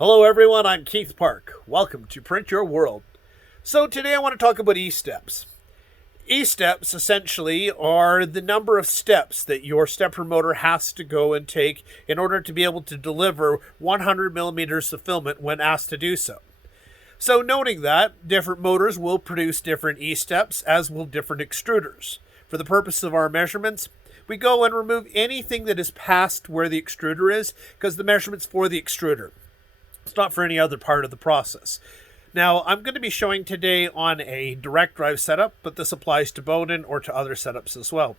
Hello everyone, I'm Keith Park. Welcome to Print Your World. So today I want to talk about ESteps. ESteps essentially are the number of steps that your step promoter has to go and take in order to be able to deliver 100 millimeters of filament when asked to do so. So noting that, different motors will produce different ESteps, as will different extruders. For the purpose of our measurements, we go and remove anything that is past where the extruder is, because the measurement's for the extruder. It's not for any other part of the process. Now, I'm going to be showing today on a direct drive setup, but this applies to Bowden or to other setups as well.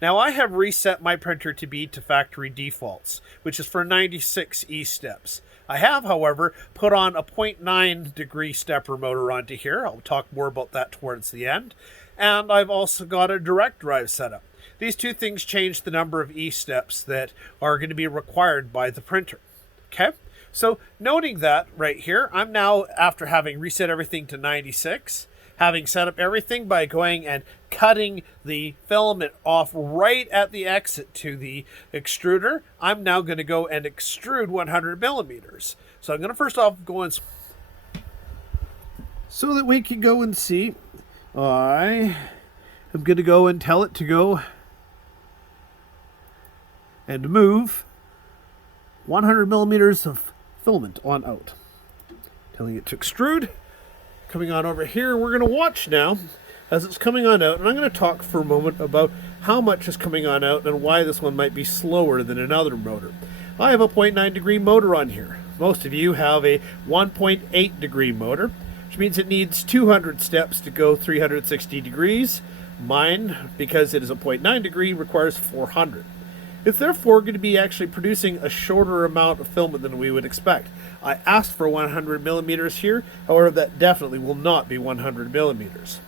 Now, I have reset my printer to be to factory defaults, which is for 96 ESteps. I have, however, put on a 0.9 degree stepper motor onto here. I'll talk more about that towards the end. And I've also got a direct drive setup. These two things change the number of ESteps that are going to be required by the printer. Okay? So noting that right here, I'm now, after having reset everything to 96, having set up everything by going and cutting the filament off right at the exit to the extruder, I'm now going to go and extrude 100 millimeters. So I'm going to first off go and, so that we can go and see, I am going to go and tell it to go and move 100 millimeters of filament on out. Telling it to extrude. Coming on over here, we're going to watch now as it's coming on out, and I'm going to talk for a moment about how much is coming on out and why this one might be slower than another motor. I have a 0.9 degree motor on here. Most of you have a 1.8 degree motor, which means it needs 200 steps to go 360 degrees. Mine, because it is a 0.9 degree, requires 400. It's therefore going to be actually producing a shorter amount of filament than we would expect. I asked for 100 millimeters here, however that definitely will not be 100 millimeters.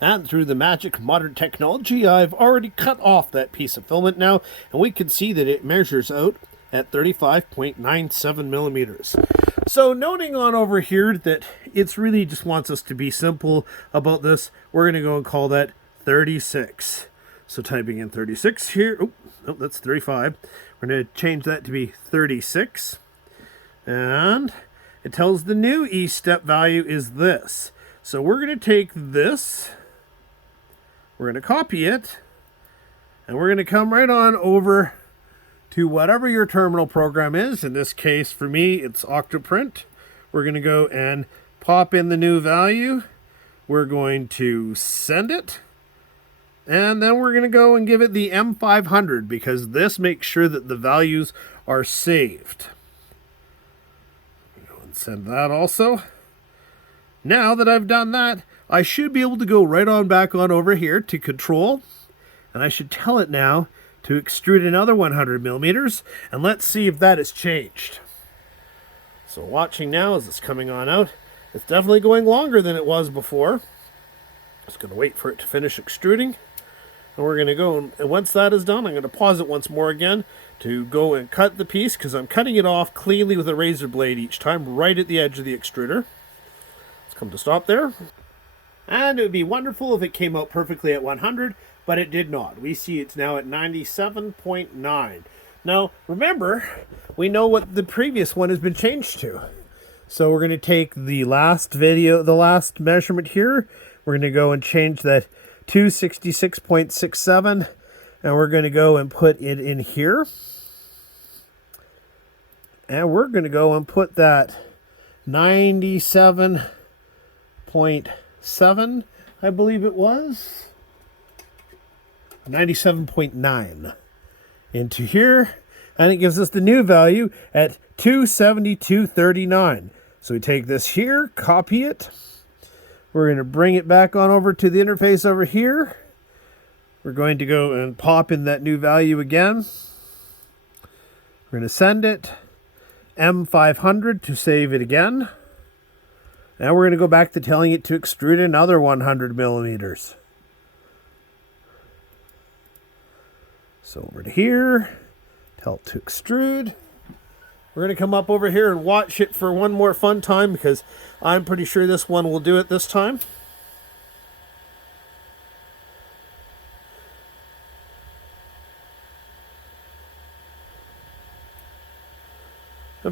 And through the magic of modern technology, I've already cut off that piece of filament now, and we can see that it measures out at 35.97 millimeters. So noting on over here that it's really just wants us to be simple about this, we're going to go and call that 36. So typing in 36 here, oh, that's 35. We're going to change that to be 36. And it tells the new EStep value is this. So we're going to take this, we're going to copy it, and we're going to come right on over to whatever your terminal program is. In this case, for me, it's OctoPrint. We're going to go and pop in the new value. We're going to send it. And then we're going to go and give it the M500 because this makes sure that the values are saved. Go and send that also. Now that I've done that, I should be able to go right on back on over here to control. And I should tell it now to extrude another 100 millimeters. And let's see if that has changed. So watching now as it's coming on out, it's definitely going longer than it was before. Just going to wait for it to finish extruding. And we're going to go, and once that is done, I'm going to pause it once more again to go and cut the piece, because I'm cutting it off cleanly with a razor blade each time, right at the edge of the extruder. Let's come to stop there. And it would be wonderful if it came out perfectly at 100, but it did not. We see it's now at 97.9. Now, remember, we know what the previous one has been changed to. So we're going to take the last measurement here. We're going to go and change that 266.67, and we're going to go and put it in here. And we're going to go and put that 97.7, I believe it was. 97.9 into here, and it gives us the new value at 272.39. So we take this here, copy it. We're going to bring it back on over to the interface over here. We're going to go and pop in that new value again. We're going to send it. M500 to save it again. Now we're going to go back to telling it to extrude another 100 millimeters. So over to here. Tell it to extrude. We're going to come up over here and watch it for one more fun time because I'm pretty sure this one will do it this time.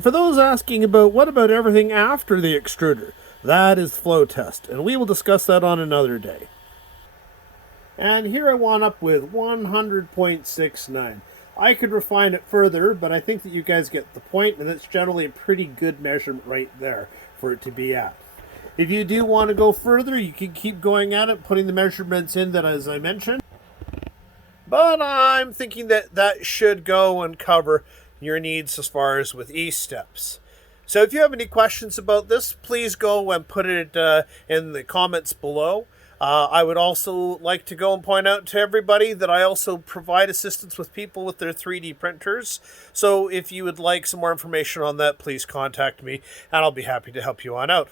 And for those asking about what about everything after the extruder, that is flow test, and we will discuss that on another day. And here I wound up with 100.69. I could refine it further, but I think that you guys get the point, and that's generally a pretty good measurement right there for it to be at. If you do want to go further, you can keep going at it, putting the measurements in that as I mentioned. But I'm thinking that that should go and cover your needs as far as with ESteps. So if you have any questions about this, please go and put it in the comments below. I would also like to go and point out to everybody that I also provide assistance with people with their 3D printers. So if you would like some more information on that, please contact me and I'll be happy to help you on out.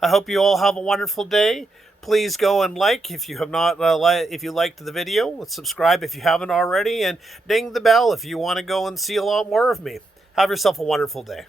I hope you all have a wonderful day. Please go and like if you have not if you liked the video, subscribe if you haven't already, and ding the bell if you want to go and see a lot more of me. Have yourself a wonderful day.